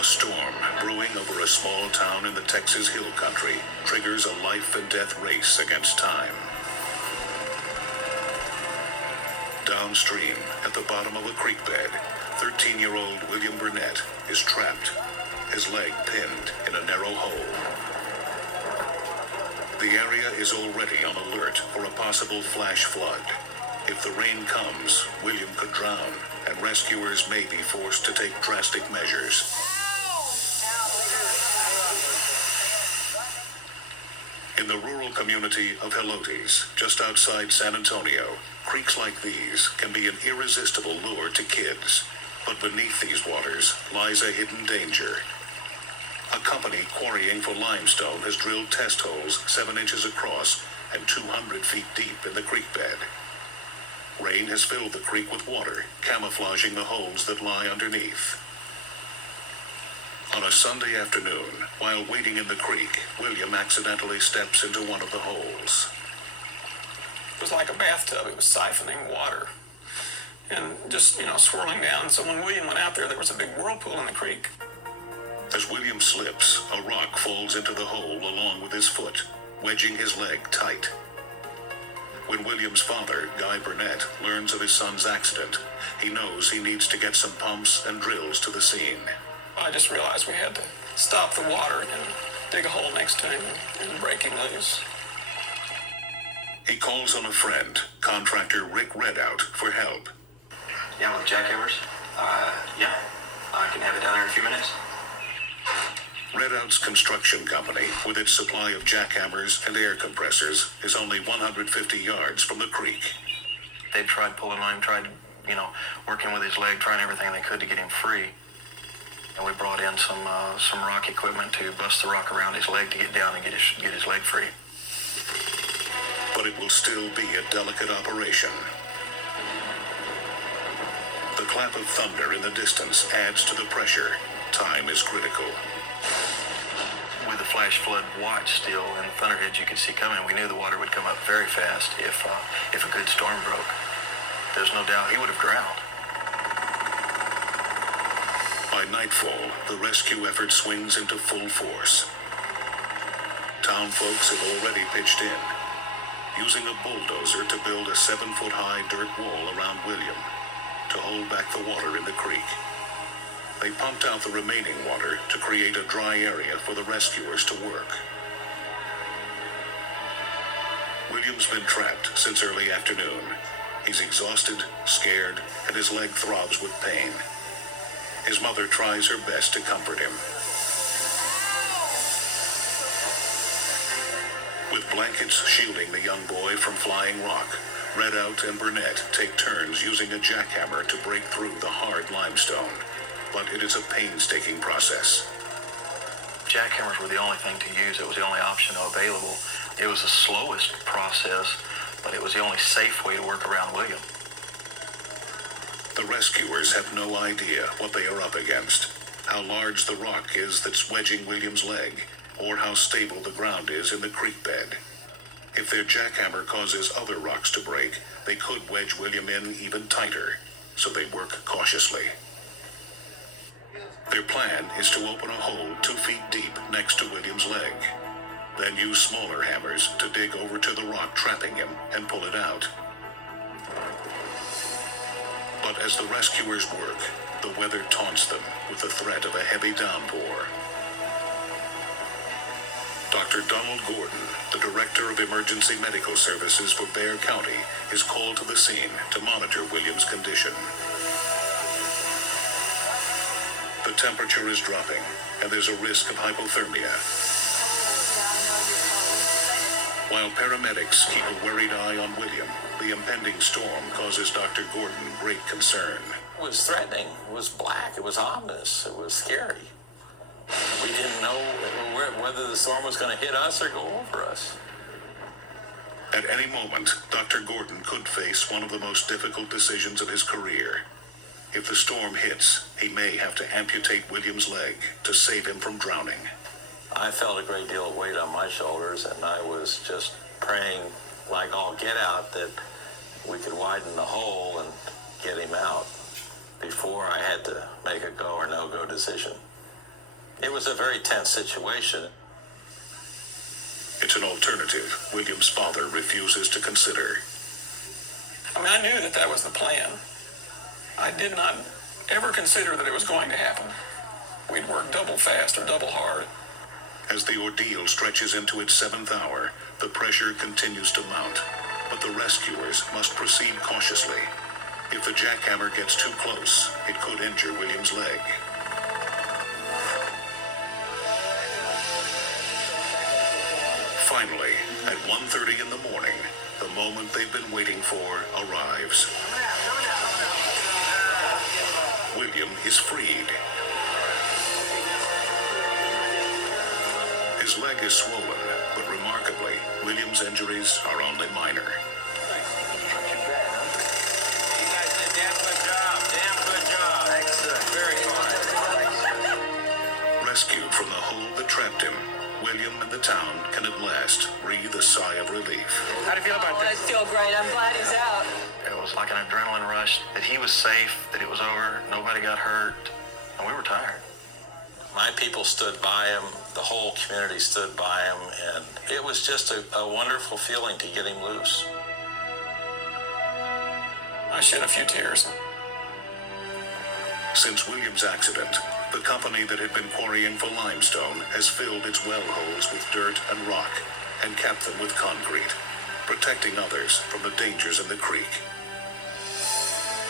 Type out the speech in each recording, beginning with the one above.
A storm brewing over a small town in the Texas Hill Country triggers a life and death race against time. Downstream, at the bottom of a creek bed, 13-year-old William Burnett is trapped, his leg pinned in a narrow hole. The area is already on alert for a possible flash flood. If the rain comes, William could drown, and rescuers may be forced to take drastic measures. In the rural community of Helotes, just outside San Antonio, creeks like these can be an irresistible lure to kids. But beneath these waters lies a hidden danger. A company quarrying for limestone has drilled test holes 7 inches across and 200 feet deep in the creek bed. Rain has filled the creek with water, camouflaging the holes that lie underneath. On a Sunday afternoon, while wading in the creek, William accidentally steps into one of the holes. It was like a bathtub. It was siphoning water and just, swirling down. So when William went out there was a big whirlpool in the creek. As William slips, a rock falls into the hole along with his foot, wedging his leg tight. When William's father, Guy Burnett, learns of his son's accident, he knows he needs to get some pumps and drills to the scene. I just realized we had to stop the water and dig a hole next to him and break him loose. He calls on a friend, contractor Rick Redout, for help. Yeah, with jackhammers? Yeah. I can have it down there in a few minutes. Redout's construction company, with its supply of jackhammers and air compressors, is only 150 yards from the creek. They tried pulling on him, working with his leg, trying everything they could to get him free. And we brought in some rock equipment to bust the rock around his leg to get down and get his leg free. But it will still be a delicate operation. The clap of thunder in the distance adds to the pressure. Time is critical. With the flash flood watch still and the thunderheads you could see coming, we knew the water would come up very fast if a good storm broke. There's no doubt he would have drowned. By nightfall, the rescue effort swings into full force. Town folks have already pitched in, using a bulldozer to build a 7-foot-high dirt wall around William to hold back the water in the creek. They pumped out the remaining water to create a dry area for the rescuers to work. William's been trapped since early afternoon. He's exhausted, scared, and his leg throbs with pain. His mother tries her best to comfort him. With blankets shielding the young boy from flying rock, Redout and Burnett take turns using a jackhammer to break through the hard limestone. But it is a painstaking process. Jackhammers were the only thing to use. It was the only option available. It was the slowest process, but it was the only safe way to work around William. The rescuers have no idea what they are up against, how large the rock is that's wedging William's leg, or how stable the ground is in the creek bed. If their jackhammer causes other rocks to break, they could wedge William in even tighter, so they work cautiously. Their plan is to open a hole 2 feet deep next to William's leg, then use smaller hammers to dig over to the rock trapping him and pull it out. But as the rescuers work, the weather taunts them with the threat of a heavy downpour. Dr. Donald Gordon, the Director of Emergency Medical Services for Bexar County, is called to the scene to monitor William's condition. The temperature is dropping, and there's a risk of hypothermia. While paramedics keep a worried eye on William, the impending storm causes Dr. Gordon great concern. It was threatening. It was black. It was ominous. It was scary. We didn't know whether the storm was going to hit us or go over us. At any moment, Dr. Gordon could face one of the most difficult decisions of his career. If the storm hits, he may have to amputate William's leg to save him from drowning. I felt a great deal of weight on my shoulders, and I was just praying like all get out that we could widen the hole and get him out before I had to make a go or no-go decision. It was a very tense situation. It's an alternative William's father refuses to consider. I mean, I knew that was the plan. I did not ever consider that it was going to happen. We'd work double fast or double hard. As the ordeal stretches into its 7th hour, the pressure continues to mount, but the rescuers must proceed cautiously. If the jackhammer gets too close, it could injure William's leg. Finally, at 1:30 in the morning, the moment they've been waiting for arrives. William is freed. His leg is swollen, but remarkably, William's injuries are only minor. Rescued from the hole that trapped him, William and the town can at last breathe a sigh of relief. How do you feel about I this? feel great. I'm glad he's out. It was like an adrenaline rush, that he was safe, that it was over, nobody got hurt, and we were tired. My people stood by him, the whole community stood by him, and it was just a wonderful feeling to get him loose. I shed a few tears. Since William's accident, the company that had been quarrying for limestone has filled its well holes with dirt and rock and capped them with concrete, protecting others from the dangers in the creek.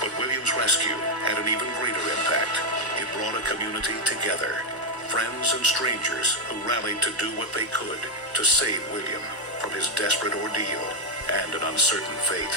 But William's rescue had an even greater impact. It brought a community together, friends and strangers who rallied to do what they could to save William from his desperate ordeal and an uncertain fate.